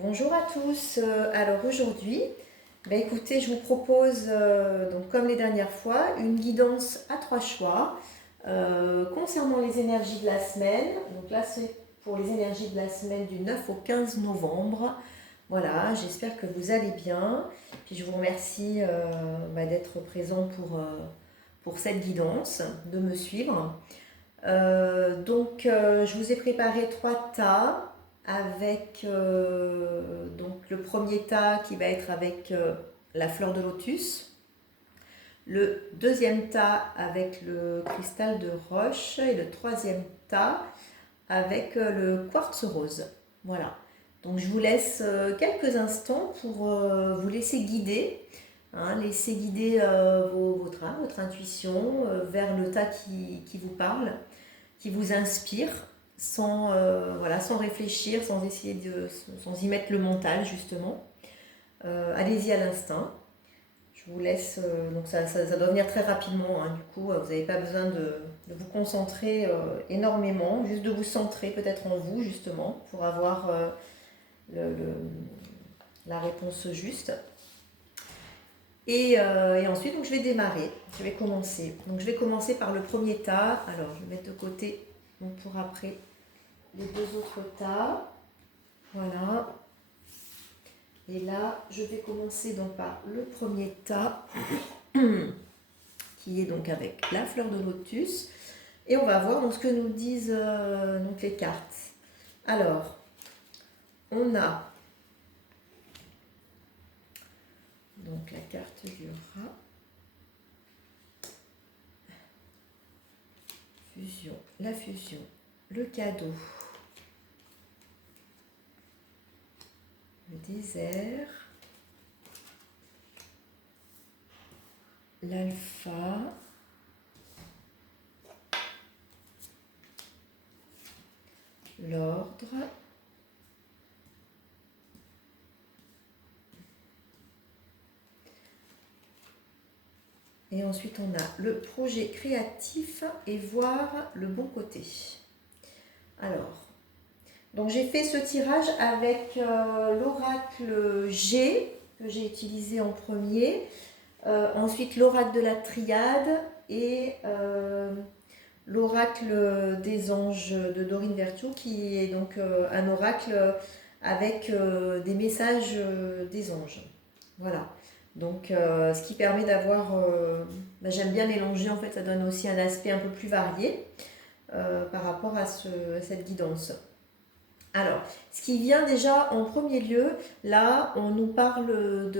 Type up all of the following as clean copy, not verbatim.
Bonjour à tous. Alors aujourd'hui, écoutez, je vous propose, donc comme les dernières fois, une guidance à trois choix concernant les énergies de la semaine. Donc là, c'est pour les énergies de la semaine du 9 au 15 novembre. Voilà, j'espère que vous allez bien. Puis je vous remercie d'être présent pour cette guidance, de me suivre. Je vous ai préparé trois tas avec donc le premier tas qui va être avec la fleur de lotus, le deuxième tas avec le cristal de roche et le troisième tas avec le quartz rose. Voilà. Donc je vous laisse quelques instants pour vous laisser guider, hein, laisser guider votre intuition vers le tas qui vous parle, qui vous inspire sans réfléchir, sans y mettre le mental justement. Allez-y à l'instinct. Je vous laisse, donc ça doit venir très rapidement, hein, du coup vous n'avez pas besoin de vous concentrer énormément, juste de vous centrer peut-être en vous justement pour avoir le, le, la réponse juste. Et ensuite, donc, je vais démarrer, je vais commencer. Donc je vais commencer par le premier tas. Alors je vais mettre de côté donc, pour après les deux autres tas. Voilà. Et là, je vais commencer donc par le premier tas qui est donc avec la fleur de lotus. Et on va voir donc, ce que nous disent donc, les cartes. Alors, on a donc la carte du rat. Fusion, la fusion, le cadeau, le désert, l'alpha, l'ordre, et ensuite on a le projet créatif et voir le bon côté. Alors, donc j'ai fait ce tirage avec l'oracle G que j'ai utilisé en premier, ensuite l'oracle de la triade et l'oracle des anges de Dorine Virtue qui est donc un oracle avec des messages des anges. Voilà. Donc ce qui permet d'avoir, j'aime bien mélanger, en fait ça donne aussi un aspect un peu plus varié par rapport à cette guidance. Alors, ce qui vient déjà en premier lieu, là, on nous parle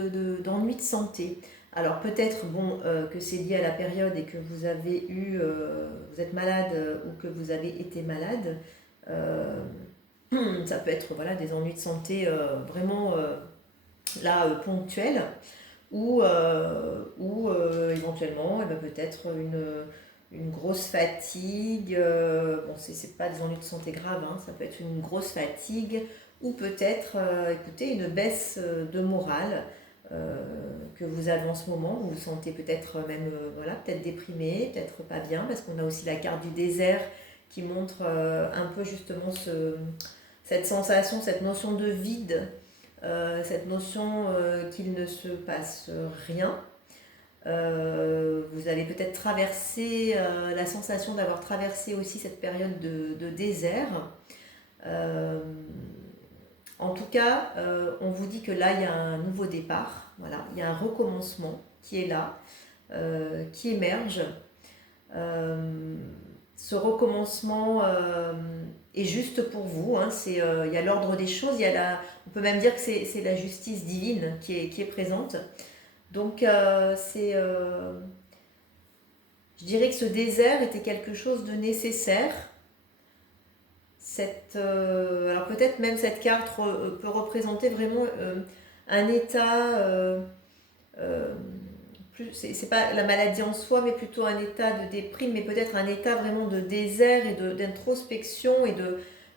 d'ennuis de santé. Alors peut-être que c'est lié à la période et que vous avez vous êtes malade ou que vous avez été malade. Euh, Ça peut être voilà, des ennuis de santé vraiment ponctuels ou éventuellement peut-être une grosse fatigue. Bon, c'est pas des ennuis de santé graves, hein, ça peut être une grosse fatigue ou peut-être écoutez, une baisse de morale que vous avez en ce moment. Vous vous sentez peut-être même peut-être déprimé, peut-être pas bien, parce qu'on a aussi la carte du désert qui montre un peu justement cette sensation, cette notion de vide, cette notion qu'il ne se passe rien. Vous avez peut-être traversé la sensation d'avoir traversé aussi cette période de désert. Euh, En tout cas, on vous dit que là, il y a un nouveau départ. Voilà, il y a un recommencement qui est là, qui émerge. Euh, Ce recommencement est juste pour vous. Hein, il y a l'ordre des choses. On peut même dire que c'est la justice divine qui est présente. Donc, je dirais que ce désert était quelque chose de nécessaire. Alors peut-être même cette carte peut représenter vraiment un état, c'est pas la maladie en soi, mais plutôt un état de déprime, mais peut-être un état vraiment de désert et d'introspection et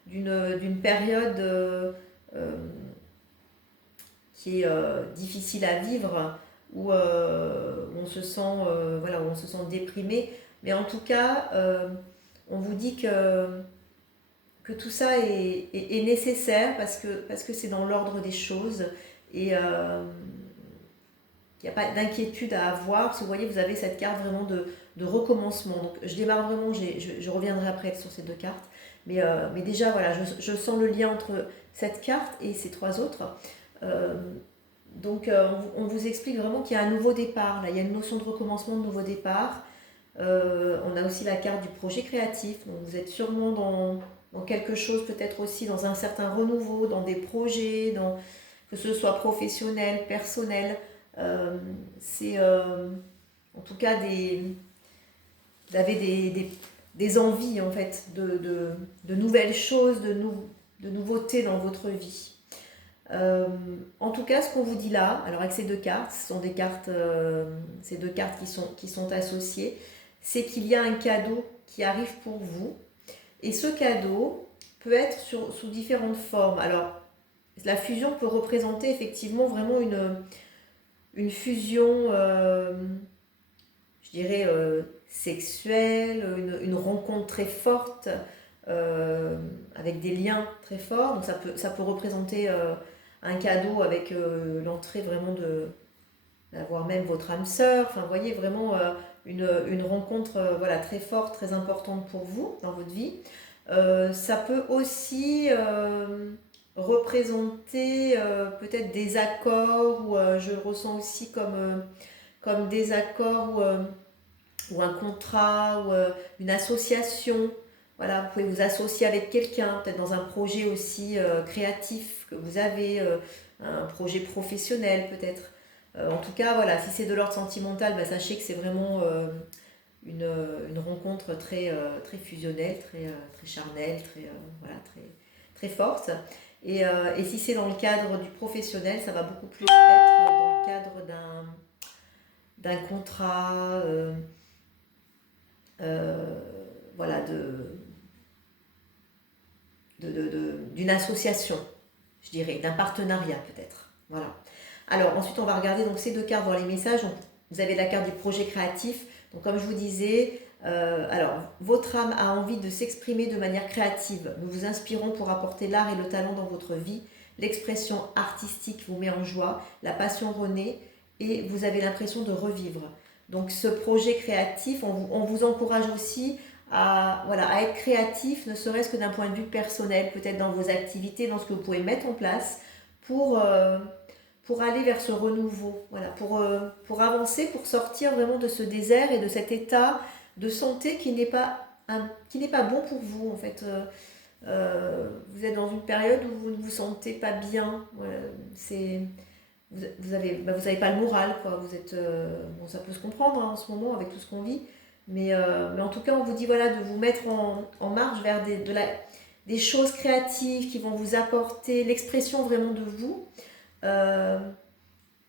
d'une période euh, qui est difficile à vivre, où on se sent, où on se sent déprimé. Mais en tout cas, on vous dit que que tout ça est nécessaire parce que c'est dans l'ordre des choses et il n'y a pas d'inquiétude à avoir. Parce que vous voyez, vous avez cette carte vraiment de recommencement. Donc je démarre vraiment, je reviendrai après sur ces deux cartes. Mais déjà, voilà, je sens le lien entre cette carte et ces trois autres. Euh, on vous explique vraiment qu'il y a un nouveau départ. Là, il y a une notion de recommencement, de nouveau départ. On a aussi la carte du projet créatif. Donc vous êtes sûrement dans quelque chose, peut-être aussi dans un certain renouveau, dans des projets, que ce soit professionnel, personnel. C'est en tout cas vous avez des envies en fait de nouvelles choses, de nouveautés dans votre vie. En tout cas, ce qu'on vous dit là, alors avec ces deux cartes, ce sont des cartes, ces deux cartes qui sont associées, c'est qu'il y a un cadeau qui arrive pour vous. Et ce cadeau peut être sous différentes formes. Alors, la fusion peut représenter effectivement vraiment une fusion, je dirais, sexuelle, une rencontre très forte, avec des liens très forts. Donc ça peut représenter un cadeau avec l'entrée vraiment d'avoir même votre âme sœur. Enfin, vous voyez, vraiment une rencontre voilà, très forte, très importante pour vous dans votre vie. Ça peut aussi représenter peut-être des accords, ou je le ressens aussi comme des accords, ou un contrat, ou une association. Voilà, vous pouvez vous associer avec quelqu'un, peut-être dans un projet aussi créatif que vous avez, un projet professionnel peut-être. En tout cas, voilà, si c'est de l'ordre sentimental, bah, sachez que c'est vraiment une rencontre très fusionnelle, très charnelle, voilà, très forte. Et si c'est dans le cadre du professionnel, ça va beaucoup plus être dans le cadre d'un contrat, voilà, d'une association, je dirais, d'un partenariat peut-être. Voilà. Alors ensuite, on va regarder donc ces deux cartes, voir les messages. Donc, vous avez la carte du projet créatif. Donc comme je vous disais, alors votre âme a envie de s'exprimer de manière créative. Nous vous inspirons pour apporter l'art et le talent dans votre vie. L'expression artistique vous met en joie, la passion renaît et vous avez l'impression de revivre. Donc ce projet créatif, on vous encourage aussi à être créatif, ne serait-ce que d'un point de vue personnel, peut-être dans vos activités, dans ce que vous pouvez mettre en place pour aller vers ce renouveau, voilà, pour avancer, pour sortir vraiment de ce désert et de cet état de santé qui n'est pas bon pour vous en fait. Vous êtes dans une période où vous ne vous sentez pas bien. Voilà, vous avez pas le moral, quoi. Vous êtes, bon, ça peut se comprendre hein, en ce moment avec tout ce qu'on vit, mais en tout cas, on vous dit voilà, de vous mettre en marche vers des choses créatives qui vont vous apporter l'expression vraiment de vous. Euh,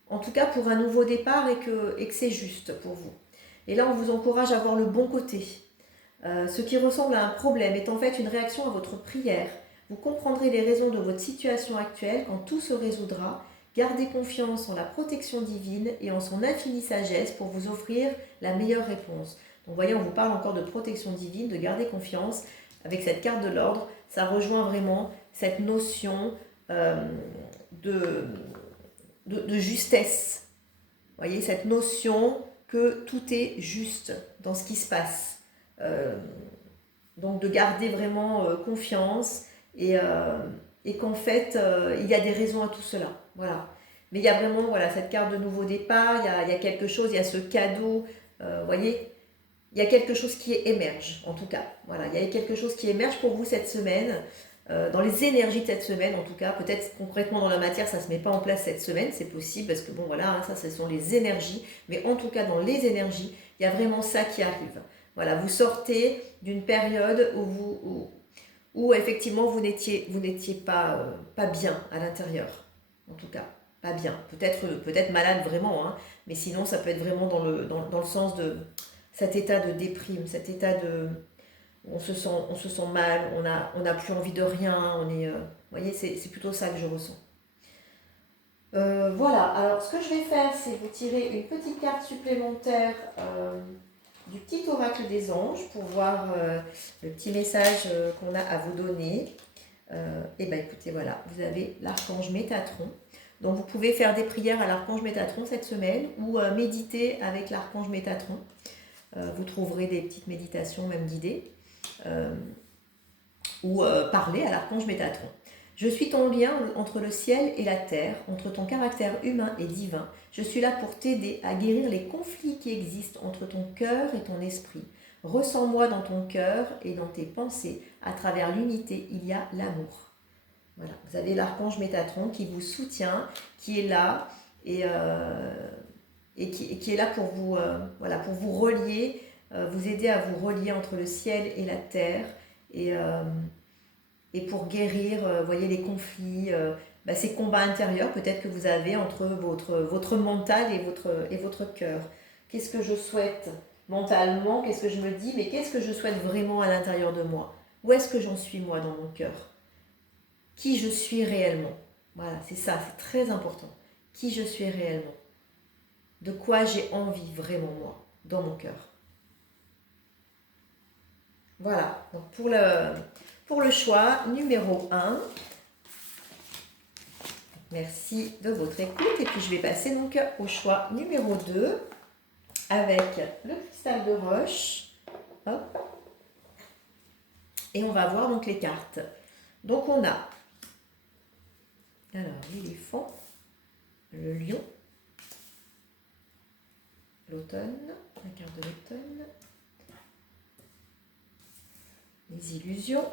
en tout cas pour un nouveau départ et que c'est juste pour vous. Et là, on vous encourage à voir le bon côté. Ce qui ressemble à un problème est en fait une réaction à votre prière. Vous comprendrez les raisons de votre situation actuelle quand tout se résoudra. Gardez confiance en la protection divine et en son infinie sagesse pour vous offrir la meilleure réponse. Donc voyez, on vous parle encore de protection divine, de garder confiance. Avec cette carte de l'ordre, ça rejoint vraiment cette notion de justesse. Vous voyez, cette notion que tout est juste dans ce qui se passe. Donc de garder vraiment confiance et qu'en fait, il y a des raisons à tout cela. Voilà. Mais il y a vraiment voilà, cette carte de nouveau départ, il y a quelque chose, il y a ce cadeau, vous voyez, il y a quelque chose qui émerge, en tout cas. Voilà, il y a quelque chose qui émerge pour vous cette semaine, dans les énergies de cette semaine, en tout cas. Peut-être concrètement dans la matière, ça ne se met pas en place cette semaine, c'est possible, parce que bon, voilà, hein, ça, ce sont les énergies. Mais en tout cas, dans les énergies, il y a vraiment ça qui arrive. Voilà, vous sortez d'une période où effectivement, vous n'étiez pas bien à l'intérieur, en tout cas. Pas bien. Peut-être malade vraiment, hein, mais sinon, ça peut être vraiment dans le sens de cet état de déprime, cet état de... On se sent mal, on n'a plus envie de rien, vous voyez, c'est plutôt ça que je ressens. Voilà, alors ce que je vais faire, c'est vous tirer une petite carte supplémentaire du petit oracle des anges pour voir le petit message qu'on a à vous donner. Et bien écoutez, voilà, vous avez l'archange Métatron. Donc vous pouvez faire des prières à l'archange Métatron cette semaine ou méditer avec l'archange Métatron. Vous trouverez des petites méditations même guidées. Ou parler à l'archange Métatron. Je suis ton lien entre le ciel et la terre, entre ton caractère humain et divin. Je suis là pour t'aider à guérir les conflits qui existent entre ton cœur et ton esprit. Ressens-moi dans ton cœur et dans tes pensées. À travers l'unité, il y a l'amour. Voilà, vous avez l'archange Métatron qui vous soutient, qui est là et qui est là pour vous, voilà, pour vous relier, vous aider à vous relier entre le ciel et la terre et pour guérir, voyez, les conflits, ces combats intérieurs peut-être que vous avez entre votre mental et votre cœur. Qu'est-ce que je souhaite mentalement? Qu'est-ce que je me dis? Mais qu'est-ce que je souhaite vraiment à l'intérieur de moi? Où est-ce que j'en suis moi dans mon cœur? Qui je suis réellement? Voilà, c'est ça, c'est très important. Qui je suis réellement? De quoi j'ai envie vraiment moi, dans mon cœur? Voilà, donc pour le choix numéro 1, merci de votre écoute. Et puis je vais passer donc au choix numéro 2 avec le cristal de roche. Hop. Et on va voir donc les cartes. Donc on a l'éléphant, le lion, l'automne, la carte de l'automne, les illusions,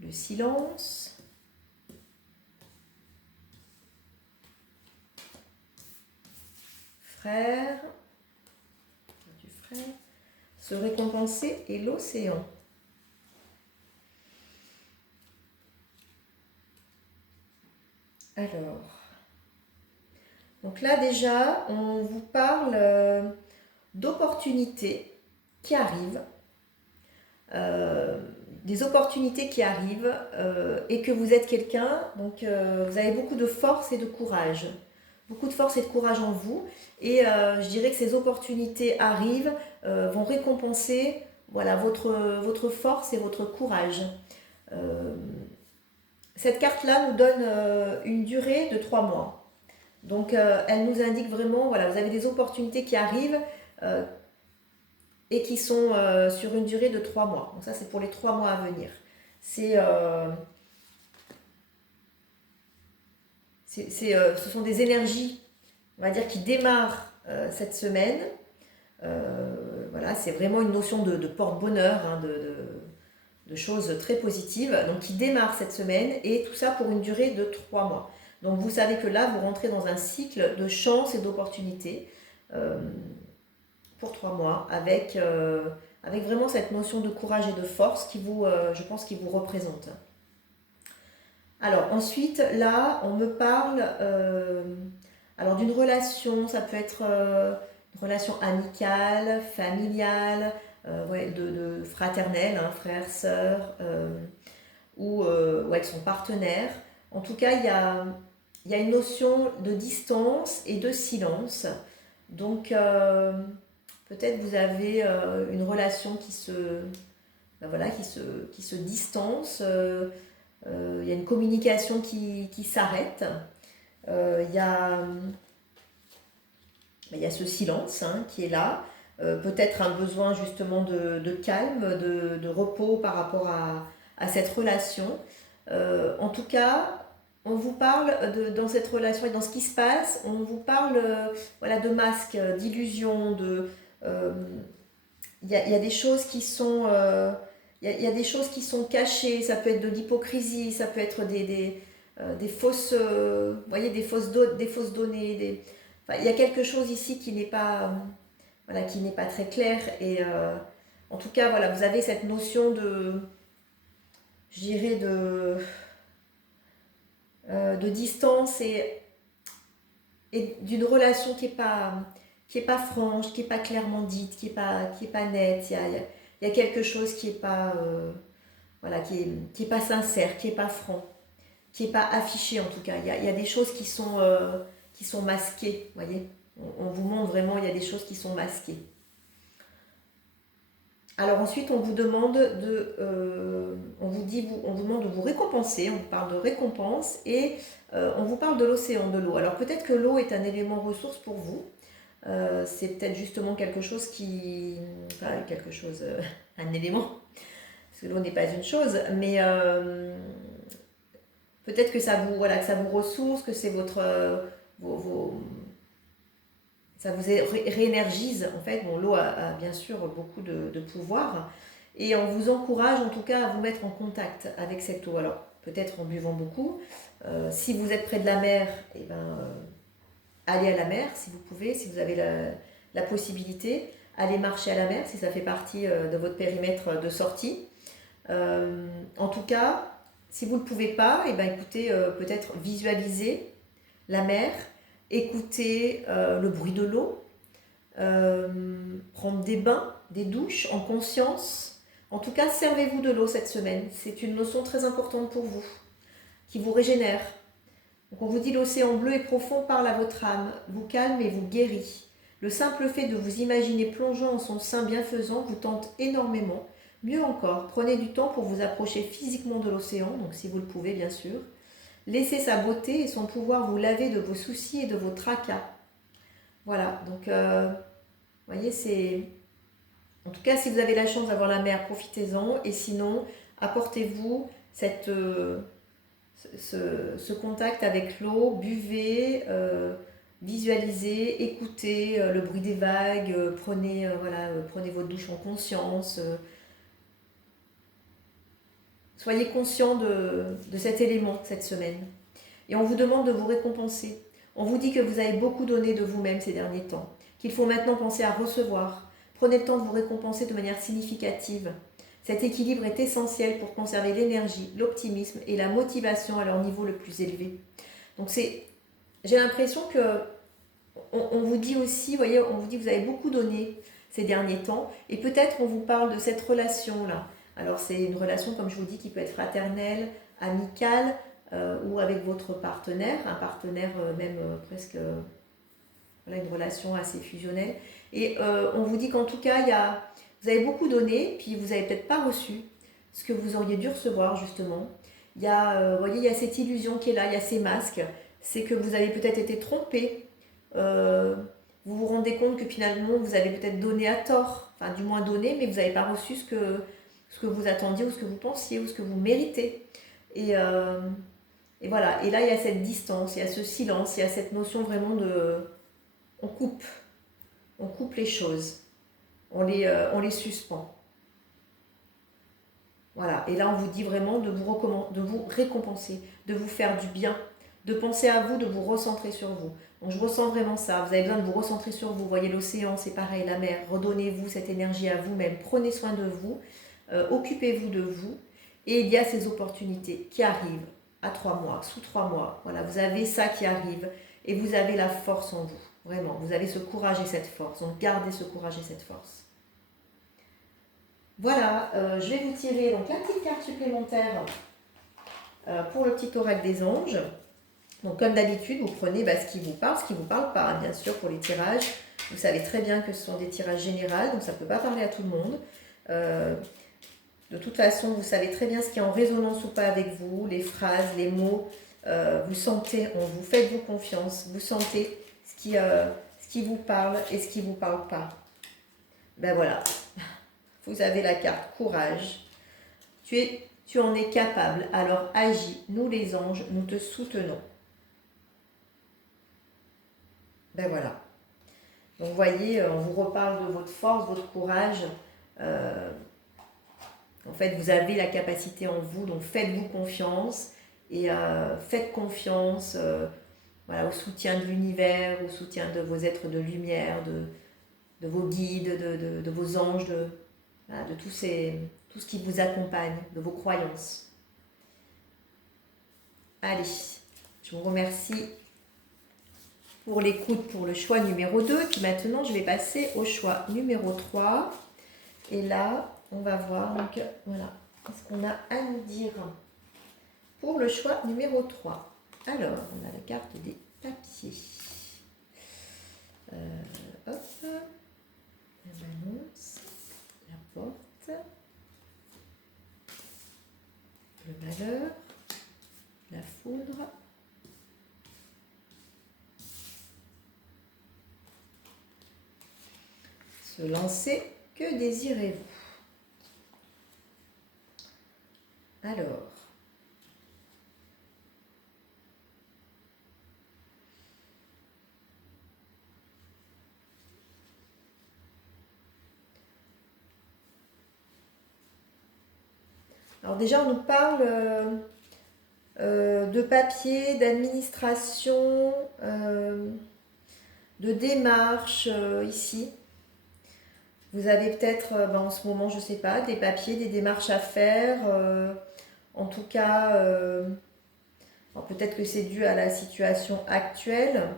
le silence, frère, du frère, se récompenser et l'océan. Alors, donc là déjà, on vous parle d'opportunités qui arrivent, des opportunités qui arrivent et que vous êtes quelqu'un, donc vous avez beaucoup de force et de courage. Beaucoup de force et de courage en vous. Et je dirais que ces opportunités arrivent, vont récompenser voilà, votre force et votre courage. Cette carte-là nous donne une durée de 3 mois. Donc elle nous indique vraiment, voilà, vous avez des opportunités qui arrivent et qui sont sur une durée de 3 mois. Donc ça c'est pour les 3 mois à venir. Ce sont des énergies, on va dire, qui démarrent cette semaine. Voilà, c'est vraiment une notion de porte-bonheur, hein, de choses très positives, donc qui démarrent cette semaine, et tout ça pour une durée de 3 mois. Donc vous savez que là, vous rentrez dans un cycle de chance et d'opportunités pour 3 mois, avec vraiment cette notion de courage et de force qui vous, je pense, qui vous représente. Alors ensuite, là, on me parle alors d'une relation, ça peut être une relation amicale, familiale, de fraternelle, hein, frère, sœur, ou avec son partenaire. En tout cas, il y a une notion de distance et de silence. Donc peut-être vous avez une relation qui se distance. Il y a une communication qui s'arrête. Il y a ce silence, hein, qui est là. Peut-être un besoin justement de calme, de repos par rapport à cette relation. En tout cas, on vous parle dans cette relation et dans ce qui se passe, on vous parle voilà, de masques, d'illusions, il y a des choses qui sont... il y a des choses qui sont cachées, ça peut être de l'hypocrisie, ça peut être des fausses, voyez, des fausses données. Enfin, il y a quelque chose ici qui n'est pas, voilà, qui n'est pas très clair. Et en tout cas, voilà, vous avez cette notion je dirais, de distance et d'une relation qui est pas franche, qui est pas clairement dite, qui est pas nette. Il y a quelque chose qui est pas, voilà, qui est pas sincère, qui est pas franc, qui est pas affiché en tout cas. Il y a des choses qui sont masquées, voyez. On vous montre vraiment, il y a des choses qui sont masquées. Alors ensuite, on vous demande on vous demande de vous récompenser, on vous parle de récompense et on vous parle de l'océan, de l'eau. Alors peut-être que l'eau est un élément ressource pour vous. C'est peut-être justement quelque chose qui... Enfin, quelque chose... un élément, parce que l'eau n'est pas une chose, mais peut-être que ça vous, voilà, que ça vous ressource, que c'est votre... ça vous réénergise en fait. Bon, l'eau a bien sûr beaucoup de pouvoir et on vous encourage en tout cas à vous mettre en contact avec cette eau. Alors peut-être en buvant beaucoup. Si vous êtes près de la mer, eh ben, allez à la mer si vous pouvez, si vous avez la possibilité. Allez marcher à la mer si ça fait partie de votre périmètre de sortie. En tout cas, si vous ne le pouvez pas, eh ben, écoutez, peut-être visualiser la mer, écouter le bruit de l'eau, prendre des bains, des douches en conscience. En tout cas, servez-vous de l'eau cette semaine. C'est une notion très importante pour vous, qui vous régénère. Donc on vous dit l'océan bleu et profond parle à votre âme, vous calme et vous guérit. Le simple fait de vous imaginer plongeant en son sein bienfaisant vous tente énormément. Mieux encore, prenez du temps pour vous approcher physiquement de l'océan, donc si vous le pouvez bien sûr. Laissez sa beauté et son pouvoir vous laver de vos soucis et de vos tracas. Voilà, donc vous voyez, c'est... En tout cas, si vous avez la chance d'avoir la mer, profitez-en. Et sinon, apportez-vous ce contact avec l'eau, buvez, visualisez, écoutez le bruit des vagues, prenez, prenez votre douche en conscience. Soyez conscient de cet élément cette semaine. Et on vous demande de vous récompenser. On vous dit que vous avez beaucoup donné de vous-même ces derniers temps, qu'il faut maintenant penser à recevoir. Prenez le temps de vous récompenser de manière significative. Cet équilibre est essentiel pour conserver l'énergie, l'optimisme et la motivation à leur niveau le plus élevé. Donc j'ai l'impression que on vous dit aussi, vous voyez, on vous dit que vous avez beaucoup donné ces derniers temps et peut-être on vous parle de cette relation-là. Alors c'est une relation, comme je vous dis, qui peut être fraternelle, amicale ou avec votre partenaire, un partenaire même presque, voilà, une relation assez fusionnelle. Et on vous dit qu'en tout cas, vous avez beaucoup donné, puis vous n'avez peut-être pas reçu ce que vous auriez dû recevoir justement. Il y a, vous voyez, il y a cette illusion qui est là, il y a ces masques. C'est que vous avez peut-être été trompé. Vous vous rendez compte que finalement, vous avez peut-être donné à tort, enfin du moins donné, mais vous n'avez pas reçu ce que vous attendiez ou ce que vous pensiez ou ce que vous méritez. Et voilà, et là il y a cette distance, il y a ce silence, il y a cette notion vraiment de... On coupe les choses, on les suspend. Voilà, et là on vous dit vraiment de vous récompenser, de vous faire du bien, de penser à vous, de vous recentrer sur vous. Donc je ressens vraiment ça, vous avez besoin de vous recentrer sur vous. Vous voyez l'océan, c'est pareil, la mer, redonnez-vous cette énergie à vous-même, prenez soin de vous, occupez-vous de vous. Et il y a ces opportunités qui arrivent à 3 mois, sous 3 mois. Voilà, vous avez ça qui arrive et vous avez la force en vous. Vraiment, vous avez ce courage et cette force. Donc gardez ce courage et cette force. Voilà, je vais vous tirer donc la petite carte supplémentaire pour le petit oracle des anges. Donc comme d'habitude, vous prenez ce qui vous parle pas, hein, bien sûr, pour les tirages. Vous savez très bien que ce sont des tirages généraux, donc ça ne peut pas parler à tout le monde. De toute façon, vous savez très bien ce qui est en résonance ou pas avec vous, les phrases, les mots. Vous sentez en vous, faites-vous confiance, vous sentez ce qui vous parle et ce qui ne vous parle pas. Ben voilà, vous avez la carte courage. Tu en es capable, alors agis. Nous les anges, nous te soutenons. Ben voilà. Donc vous voyez, on vous reparle de votre force, votre courage. En fait, vous avez la capacité en vous, donc faites-vous confiance et faites confiance au soutien de l'univers, au soutien de vos êtres de lumière, de vos guides, de vos anges, de tout ce qui vous accompagne, de vos croyances. Allez, je vous remercie pour l'écoute pour le choix numéro 2. Puis maintenant, je vais passer au choix numéro 3. Et là, on va voir, donc voilà, ce qu'on a à nous dire pour le choix numéro 3. Alors, on a la carte des papiers. Hop, la balance, la porte. le malheur, la foudre, se lancer, que désirez-vous? Alors déjà, on nous parle de papier, d'administration, de démarches ici. Vous avez peut-être en ce moment, je ne sais pas, des papiers, des démarches à faire. En tout cas, peut-être que c'est dû à la situation actuelle.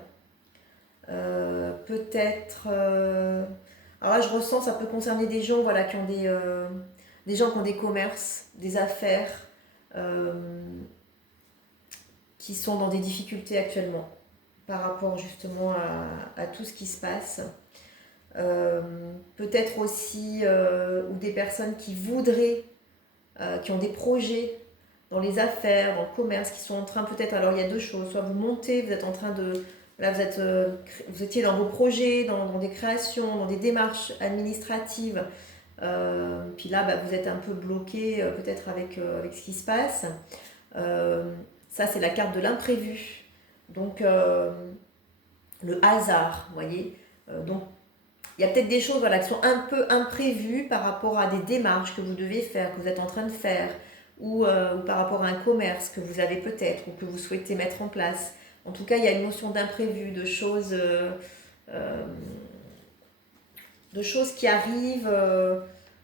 Peut-être... alors là, je ressens, ça peut concerner des gens voilà, qui ont des gens qui ont des commerces, des affaires, qui sont dans des difficultés actuellement par rapport justement à tout ce qui se passe. Peut-être aussi ou des personnes qui voudraient, qui ont des projets dans les affaires, dans le commerce, qui sont en train peut-être, alors il y a deux choses, soit vous montez, vous êtes en train de, là vous étiez dans vos projets, dans des créations, dans des démarches administratives, puis là vous êtes un peu bloqué peut-être avec ce qui se passe. Ça c'est la carte de l'imprévu, donc le hasard, vous voyez. Donc il y a peut-être des choses voilà, qui sont un peu imprévues par rapport à des démarches que vous devez faire, que vous êtes en train de faire, ou par rapport à un commerce que vous avez peut-être, ou que vous souhaitez mettre en place. En tout cas, il y a une notion d'imprévu, de choses qui arrivent,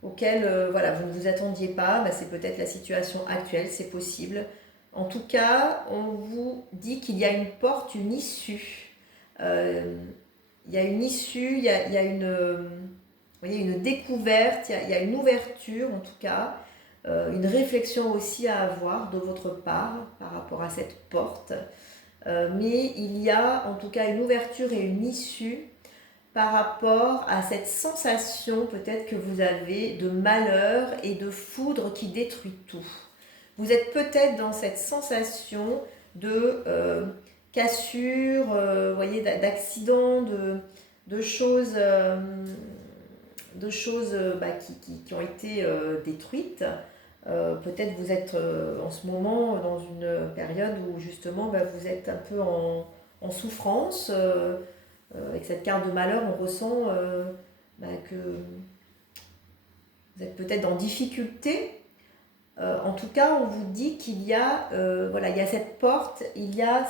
auxquelles voilà, vous ne vous attendiez pas. C'est peut-être la situation actuelle, c'est possible. En tout cas, on vous dit qu'il y a une porte, une issue. Il y a une issue, il y a une découverte, il y a une ouverture en tout cas, une réflexion aussi à avoir de votre part par rapport à cette porte. Mais il y a en tout cas une ouverture et une issue par rapport à cette sensation peut-être que vous avez de malheur et de foudre qui détruit tout. Vous êtes peut-être dans cette sensation de cassure, voyez, d'accidents, de choses, qui ont été détruites. Peut-être vous êtes en ce moment dans une période où justement vous êtes un peu en souffrance. Avec cette carte de malheur, on ressent que vous êtes peut-être en difficulté. En tout cas, on vous dit qu'il y a, il y a cette porte, il y a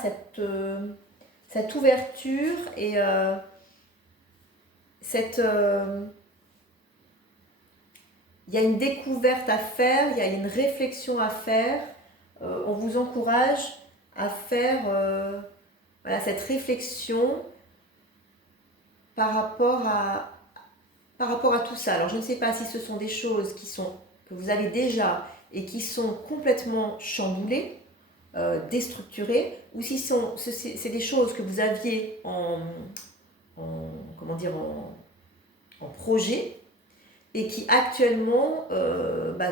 cette ouverture et il y a une découverte à faire, il y a une réflexion à faire. On vous encourage à faire cette réflexion par rapport à tout ça. Alors, je ne sais pas si ce sont des choses que vous avez déjà et qui sont complètement chamboulées, déstructurées, ou si c'est des choses que vous aviez en projet et qui actuellement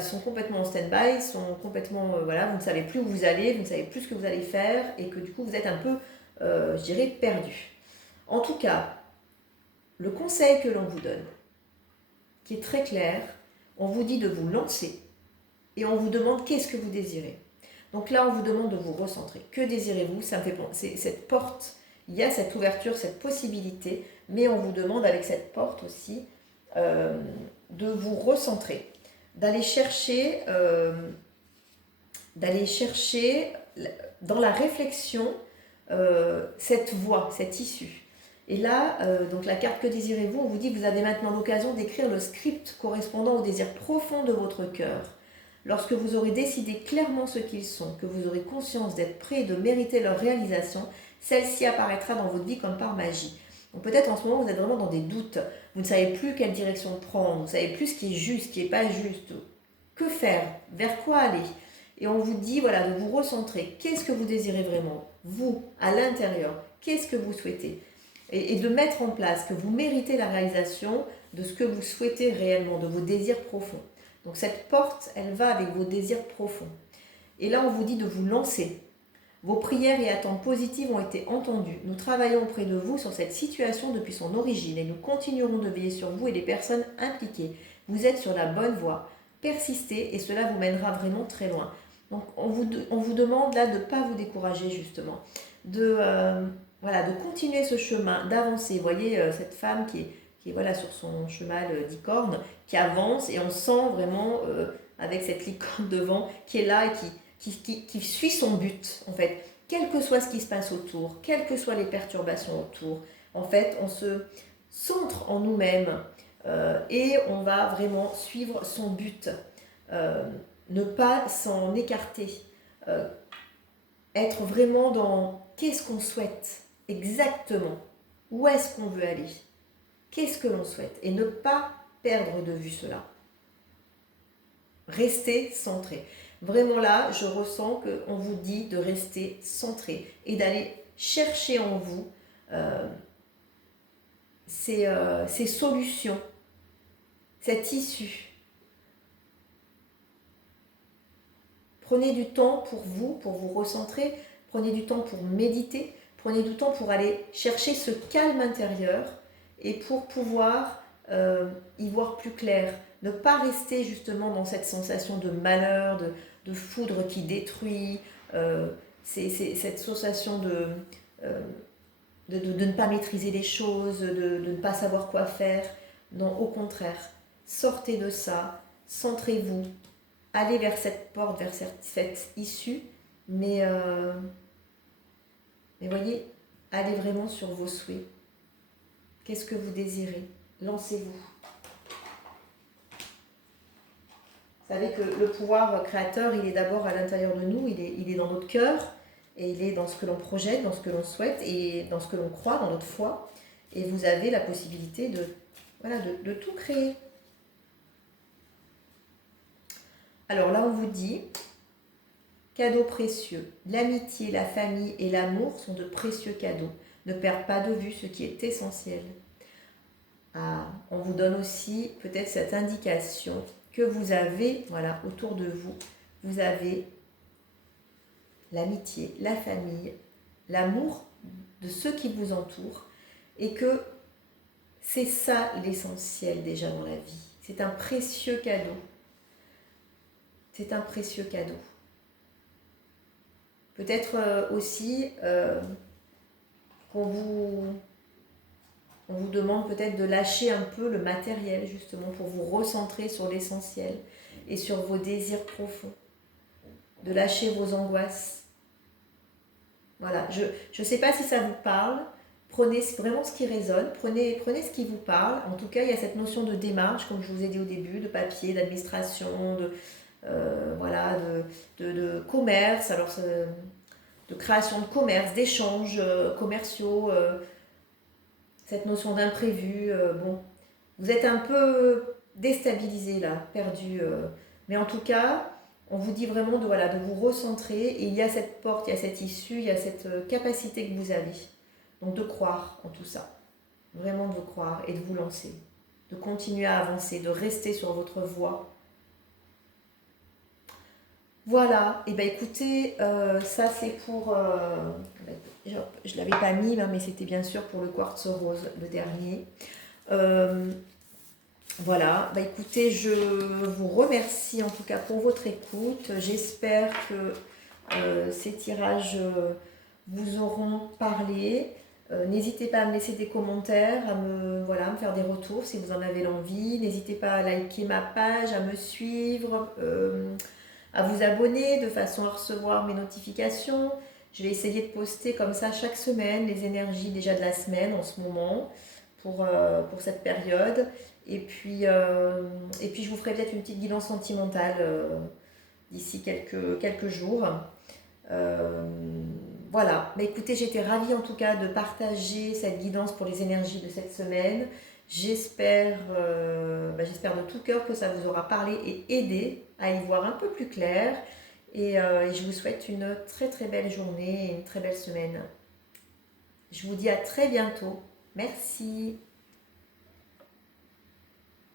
sont complètement en stand-by, sont complètement, vous ne savez plus où vous allez, vous ne savez plus ce que vous allez faire et que du coup vous êtes un peu, je dirais, perdu. En tout cas, le conseil que l'on vous donne, qui est très clair, on vous dit de vous lancer et on vous demande qu'est-ce que vous désirez. Donc là, on vous demande de vous recentrer. Que désirez-vous? Ça me fait penser, cette porte, il y a cette ouverture, cette possibilité, mais on vous demande avec cette porte aussi de vous recentrer, d'aller chercher dans la réflexion cette voie, cette issue. Et là, donc la carte que désirez-vous, on vous dit que vous avez maintenant l'occasion d'écrire le script correspondant au désir profond de votre cœur. Lorsque vous aurez décidé clairement ce qu'ils sont, que vous aurez conscience d'être prêt et de mériter leur réalisation, celle-ci apparaîtra dans votre vie comme par magie. Donc peut-être en ce moment vous êtes vraiment dans des doutes, vous ne savez plus quelle direction prendre, vous ne savez plus ce qui est juste, ce qui n'est pas juste, que faire, vers quoi aller. Et on vous dit de vous recentrer, qu'est-ce que vous désirez vraiment, vous, à l'intérieur, qu'est-ce que vous souhaitez, et de mettre en place que vous méritez la réalisation de ce que vous souhaitez réellement, de vos désirs profonds. Donc cette porte, elle va avec vos désirs profonds. Et là, on vous dit de vous lancer. Vos prières et attentes positives ont été entendues. Nous travaillons auprès de vous sur cette situation depuis son origine et nous continuerons de veiller sur vous et les personnes impliquées. Vous êtes sur la bonne voie. Persistez et cela vous mènera vraiment très loin. Donc on vous demande là de ne pas vous décourager justement, voilà, de continuer ce chemin, d'avancer. Vous voyez cette femme qui est voilà, sur son cheval d'licorne, qui avance et on sent vraiment avec cette licorne devant qui est là et qui suit son but en fait. Quel que soit ce qui se passe autour, quelles que soient les perturbations autour, en fait on se centre en nous-mêmes et on va vraiment suivre son but. Ne pas s'en écarter, être vraiment dans qu'est-ce qu'on souhaite exactement, où est-ce qu'on veut aller, qu'est-ce que l'on souhaite et ne pas perdre de vue cela. Rester centré. Vraiment là, je ressens qu'on vous dit de rester centré et d'aller chercher en vous ces solutions, cette issue. Prenez du temps pour vous recentrer, prenez du temps pour méditer, prenez du temps pour aller chercher ce calme intérieur et pour pouvoir y voir plus clair. Ne pas rester justement dans cette sensation de malheur, de foudre qui détruit, cette sensation de ne pas maîtriser les choses, de ne pas savoir quoi faire. Non, au contraire, sortez de ça, centrez-vous. Allez vers cette porte, vers cette issue, mais voyez, allez vraiment sur vos souhaits. Qu'est-ce que vous désirez? Lancez-vous. Vous savez que le pouvoir créateur, il est d'abord à l'intérieur de nous, il est dans notre cœur, et il est dans ce que l'on projette, dans ce que l'on souhaite, et dans ce que l'on croit, dans notre foi. Et vous avez la possibilité de tout créer. Alors là, on vous dit, cadeaux précieux, l'amitié, la famille et l'amour sont de précieux cadeaux. Ne perds pas de vue ce qui est essentiel. On vous donne aussi peut-être cette indication que vous avez, voilà, autour de vous, vous avez l'amitié, la famille, l'amour de ceux qui vous entourent et que c'est ça l'essentiel déjà dans la vie. C'est un précieux cadeau. C'est un précieux cadeau. Peut-être aussi qu'on vous demande peut-être de lâcher un peu le matériel justement pour vous recentrer sur l'essentiel et sur vos désirs profonds. De lâcher vos angoisses. Voilà, je ne sais pas si ça vous parle. Prenez vraiment ce qui résonne, prenez ce qui vous parle. En tout cas, il y a cette notion de démarche, comme je vous ai dit au début, de papier, d'administration, de commerce, alors de création de commerce, d'échanges commerciaux, cette notion d'imprévu. Bon, vous êtes un peu déstabilisé là, perdu. Mais en tout cas, on vous dit vraiment de vous recentrer et il y a cette porte, il y a cette issue, il y a cette capacité que vous avez. Donc de croire en tout ça, vraiment de croire et de vous lancer, de continuer à avancer, de rester sur votre voie. Voilà, et bien écoutez, ça c'est pour, je ne l'avais pas mis là, mais c'était bien sûr pour le quartz rose, le dernier. Voilà, bah écoutez, je vous remercie en tout cas pour votre écoute. J'espère que ces tirages vous auront parlé. N'hésitez pas à me laisser des commentaires, à me faire des retours si vous en avez l'envie. N'hésitez pas à liker ma page, à me suivre, à vous abonner de façon à recevoir mes notifications. Je vais essayer de poster comme ça chaque semaine les énergies déjà de la semaine en ce moment pour cette période. Et puis je vous ferai peut-être une petite guidance sentimentale d'ici quelques jours. Voilà, mais écoutez, j'étais ravie en tout cas de partager cette guidance pour les énergies de cette semaine. J'espère de tout cœur que ça vous aura parlé et aidé à y voir un peu plus clair. Et je vous souhaite une très très belle journée et une très belle semaine. Je vous dis à très bientôt. Merci.